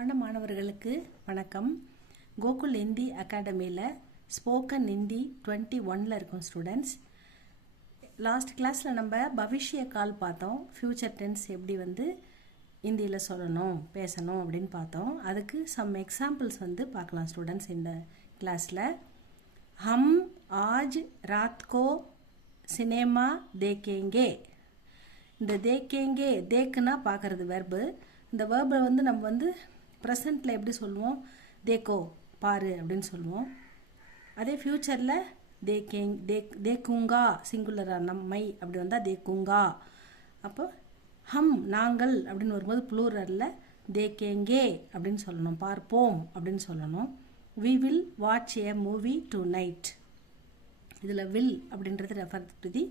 அன்பான மாணவர்களுக்கு வணக்கம். கோகுல் ஹிந்தி அகாடமியில் ஸ்போக்கன் ஹிந்தி 21ல் இருக்கும் ஸ்டூடெண்ட்ஸ். லாஸ்ட் கிளாஸில் நம்ம பவிஷ்ய கால் பார்த்தோம். ஃப்யூச்சர் டென்ஸ் எப்படி ஹிந்தியில் சொல்லணும் பேசணும் அப்படின்னு பார்த்தோம். அதுக்கு சம் எக்ஸாம்பிள்ஸ் பார்க்கலாம் ஸ்டூடெண்ட்ஸ் இந்த கிளாஸில். ஹம் ஆஜ் ராத் கோ சினேமா தேக்கேங்கே. இந்த தேக்கேங்கே தேக்குனா பார்க்குறது வெர்பு. இந்த வேர்பை நம்ம ப்ரெசண்ட்டில் எப்படி சொல்லுவோம்? தேக்கோ பாரு அப்படின்னு சொல்லுவோம். அதே ஃப்யூச்சரில் தேக்குங்கா சிங்குலராக நம்மை அப்படி வந்தால் தேக்குங்கா. அப்போ ஹம் நாங்கள் அப்படின்னு வரும்போது ப்ளூரலில் தேக்கேங்கே அப்படின்னு சொல்லணும். பார்ப்போம் அப்படின்னு சொல்லணும். We will watch a movie tonight. இதில் வில் அப்படின்றது refer to the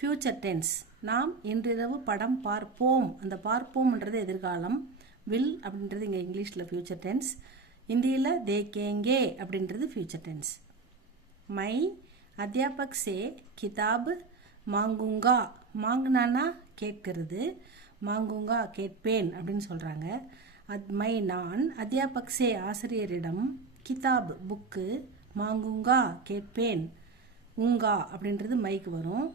future tense. நாம் இன்றிரவு படம் பார்ப்போம். அந்த பார்ப்போம்ன்றது எதிர்காலம். வில் அப்படின்றது இங்கே இங்கிலீஷில் ஃப்யூச்சர் டென்ஸ். ஹிந்தியில் தேக்கேங்கே அப்படின்றது ஃப்யூச்சர் டென்ஸ். மை அத்தியாபக் சே கிதாப் மாங்குங்கா. மாங்குனானா கேட்கிறது, மாங்குங்கா கேட்பேன் அப்படின்னு சொல்கிறாங்க. மை நான் அத்தியாபக் சே ஆசிரியரிடம், கிதாப் புக்கு, மாங்குங்கா கேட்பேன், உங்கா அப்படின்றது மைக்கு வரும்.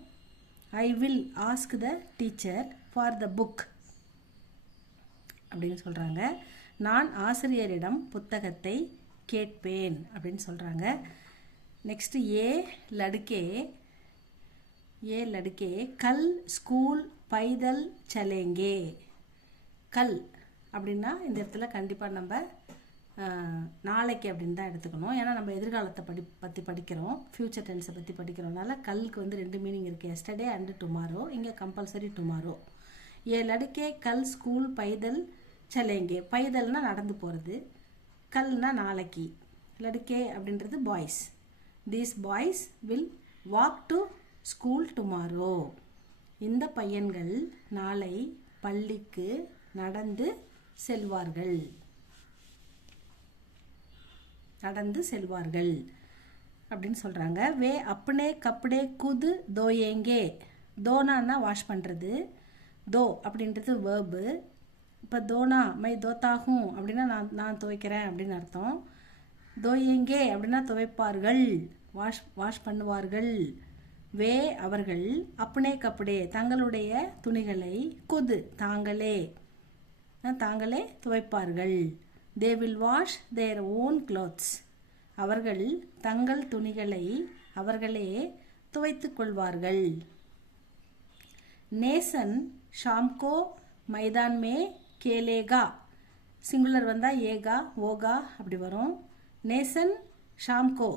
I will ask the teacher for the book அப்படின்னு சொல்கிறாங்க. நான் ஆசிரியரிடம் புத்தகத்தை கேட்பேன் அப்படின்னு சொல்கிறாங்க. நெக்ஸ்ட்டு ஏ லடுக்கே கல் ஸ்கூல் பைதல் சலேங்கே. கல் அப்படின்னா இந்த இடத்துல கண்டிப்பாக நம்ம நாளைக்கு அப்படின்னு தான் எடுத்துக்கணும். ஏன்னா நம்ம எதிர்காலத்தை பற்றி படிக்கிறோம், ஃப்யூச்சர் டென்ஸை பற்றி படிக்கிறோம்னால கல்லுக்கு 2 மீனிங் இருக்குது. Yesterday and tomorrow. இங்கே கம்பல்சரி டுமாரோ. ஏ லடுக்கே கல் ஸ்கூல் பைதல் சலேங்கே. பைதல்னா நடந்து போகிறது, கல்னா நாளைக்கு. லடுக்கே அப்படின்றது boys. These boys will walk to school tomorrow. இந்த பையன்கள் நாளை பள்ளிக்கு நடந்து செல்வார்கள் அப்படின்னு சொல்கிறாங்க. வே அப்பனே கப்படே குது தோயேங்கே. தோனான்னா வாஷ் பண்ணுறது, தோ அப்படின்றது வேர்பு. இப்போ தோனா மை தோத்தாகும் அப்படின்னா நான் துவைக்கிறேன் அப்படின்னு அர்த்தம். தோயேங்கே அப்படின்னா துவைப்பார்கள், வாஷ் பண்ணுவார்கள். வே அவர்கள், அப்பனே கப்படே தங்களுடைய துணிகளை, குது தாங்களே துவைப்பார்கள். They will wash their own clothes. அவர்கள் தங்கள் துணிகளை அவர்களே துவைத்துக் கொள்வார்கள். நேசன் ஷாம்கோ மைதான் மே கேலேகா. சிங்குலர் வந்தால் ஏகா ஓகா அப்படி வரும். நேசன் ஷாம்கோ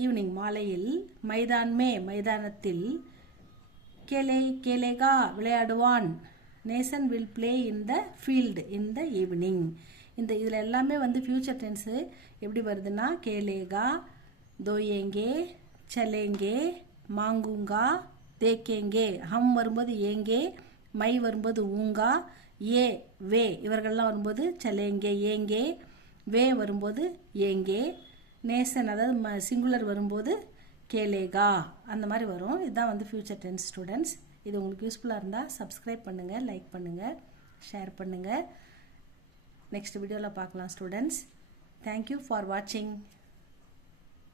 ஈவினிங் மாலையில், மைதான் மே மைதானத்தில், கேலேகா விளையாடுவான். Nesan will play in the field in the evening. இதில் எல்லாமே ஃப்யூச்சர் டென்ஸு எப்படி வருதுன்னா கேலேகா, தோயேங்கே, சலேங்கே, மாங்குங்கா, தேக்கேங்கே. ஹம் வரும்போது ஏங்கே, மை வரும்போது ஊங்கா, ஏ வே இவர்கள்லாம் வரும்போது சலேங்கே ஏங்கே, வே வரும்போது ஏங்கே, நேசன் அதாவது சிங்குலர் வரும்போது கேலேகா அந்த மாதிரி வரும். இதுதான் ஃப்யூச்சர் டென்ஸ் ஸ்டூடெண்ட்ஸ். இது உங்களுக்கு யூஸ்ஃபுல்லாக இருந்தால் சப்ஸ்கிரைப் பண்ணுங்கள், லைக் பண்ணுங்கள், ஷேர் பண்ணுங்கள். நெக்ஸ்ட் வீடியோவில் பார்க்கலாம் ஸ்டூடெண்ட்ஸ். தேங்க்யூ ஃபார் வாட்சிங்.